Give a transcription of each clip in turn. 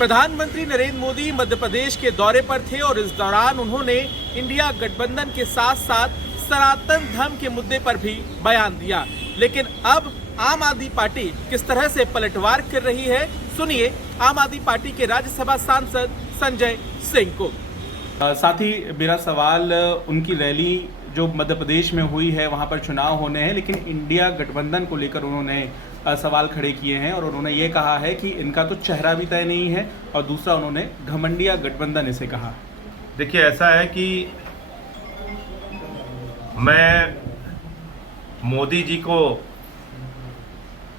प्रधानमंत्री नरेंद्र मोदी मध्य प्रदेश के दौरे पर थे और इस दौरान उन्होंने इंडिया गठबंधन के साथ साथ सनातन धर्म के मुद्दे पर भी बयान दिया। लेकिन अब आम आदमी पार्टी किस तरह से पलटवार कर रही है, सुनिए आम आदमी पार्टी के राज्यसभा सांसद संजय सिंह को। साथ ही मेरा सवाल, उनकी रैली जो मध्य प्रदेश में हुई है वहां पर चुनाव होने हैं, लेकिन इंडिया गठबंधन को लेकर उन्होंने सवाल खड़े किए हैं और उन्होंने ये कहा है कि इनका तो चेहरा भी तय नहीं है और दूसरा उन्होंने घमंडिया गठबंधन इसे कहा। देखिए, ऐसा है कि मैं मोदी जी को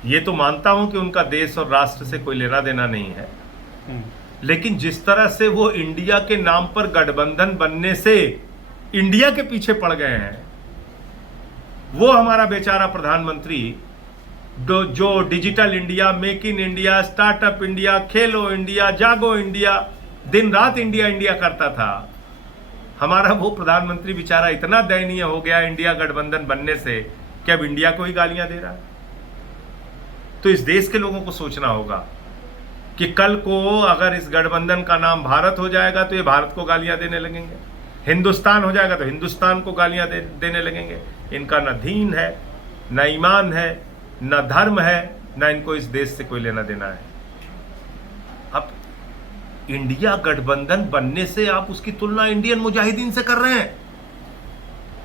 ये तो मानता हूं कि उनका देश और राष्ट्र से कोई लेना देना नहीं है, लेकिन जिस तरह से वो इंडिया के नाम पर गठबंधन बनने से इंडिया के पीछे पड़ गए हैं, वो हमारा बेचारा प्रधानमंत्री जो digital India, make in India, startup India, Khelo India, जागो इंडिया, दिन रात इंडिया इंडिया करता था, हमारा वो प्रधानमंत्री बेचारा इतना दयनीय हो गया इंडिया गठबंधन बनने से कि अब इंडिया को ही गालियां दे रहा है। तो इस देश के लोगों को सोचना होगा कि कल को अगर इस गठबंधन का नाम भारत हो जाएगा तो ये भारत को गालियां देने लगेंगे, हिंदुस्तान हो जाएगा तो हिंदुस्तान को गालियां देने लगेंगे। इनका न दीन है, न ईमान है, न धर्म है, न इनको इस देश से कोई लेना देना है। अब इंडिया गठबंधन बनने से आप उसकी तुलना इंडियन मुजाहिदीन से कर रहे हैं,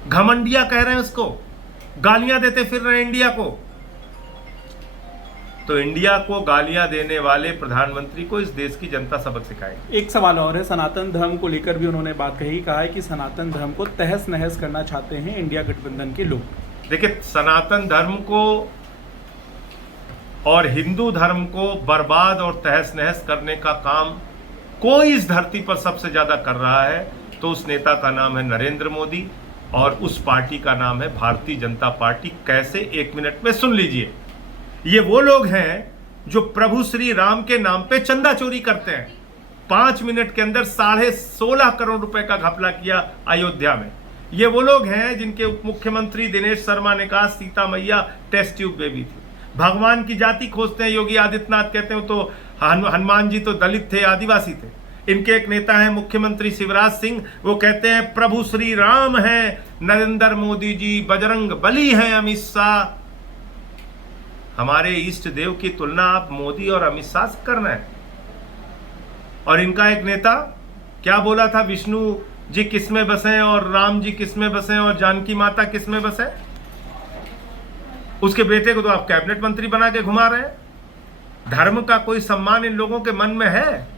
घमंडिया कह रहे हैं उसको, गालियां देते फिर रहे हैं इंडिया को। तो इंडिया को गालियां देने वाले प्रधानमंत्री को इस देश की जनता सबक सिखाएगी। एक सवाल और है, सनातन धर्म को लेकर भी उन्होंने बात कही, कहा है कि सनातन धर्म को तहस नहस करना चाहते हैं इंडिया गठबंधन के लोग। देखिए, सनातन धर्म को और हिंदू धर्म को बर्बाद और तहस नहस करने का काम कोई इस धरती पर सबसे ज्यादा कर रहा है तो उस नेता का नाम है नरेंद्र मोदी और उस पार्टी का नाम है भारतीय जनता पार्टी। कैसे, एक मिनट में सुन लीजिए। ये वो लोग हैं जो प्रभु श्री राम के नाम पे चंदा चोरी करते हैं। 5 मिनट के अंदर 16.5 करोड़ रुपए का घपला किया अयोध्या में। ये वो लोग हैं जिनके उप मुख्यमंत्री दिनेश शर्मा ने कहा सीता मैया टेस्ट ट्यूब बेबी थी। भगवान की जाति खोजते हैं योगी आदित्यनाथ, कहते हैं तो हनुमान जी तो दलित थे, आदिवासी थे। इनके एक नेता हैं मुख्यमंत्री शिवराज सिंह, वो कहते हैं प्रभु श्री राम हैं, नरेंद्र मोदी जी बजरंग बली हैं, अमित शाह। हमारे इष्ट देव की तुलना आप मोदी और अमित शाह से कर रहे हैं। और इनका एक नेता क्या बोला था, विष्णु जी किसमें बसे और राम जी किसमें बसे और जानकी माता किसमें बसे। उसके बेटे को तो आप कैबिनेट मंत्री बना के घुमा रहे हैं। धर्म का कोई सम्मान इन लोगों के मन में है?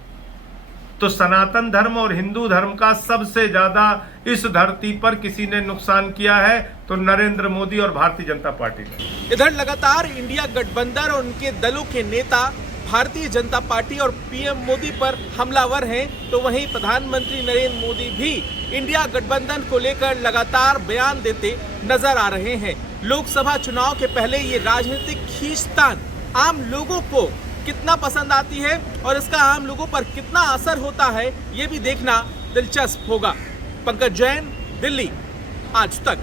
तो सनातन धर्म और हिंदू धर्म का सबसे ज्यादा इस धरती पर किसी ने नुकसान किया है तो नरेंद्र मोदी और भारतीय जनता पार्टी ने। इधर लगातार इंडिया गठबंधन और उनके दलों के नेता भारतीय जनता पार्टी और पीएम मोदी पर हमलावर हैं, तो वहीं प्रधानमंत्री नरेंद्र मोदी भी इंडिया गठबंधन को लेकर लगातार बयान देते नजर आ रहे हैं। लोकसभा चुनाव के पहले ये राजनीतिक खींचतान आम लोगों को कितना पसंद आती है और इसका आम लोगों पर कितना असर होता है, ये भी देखना दिलचस्प होगा। पंकज जैन, दिल्ली, आज तक।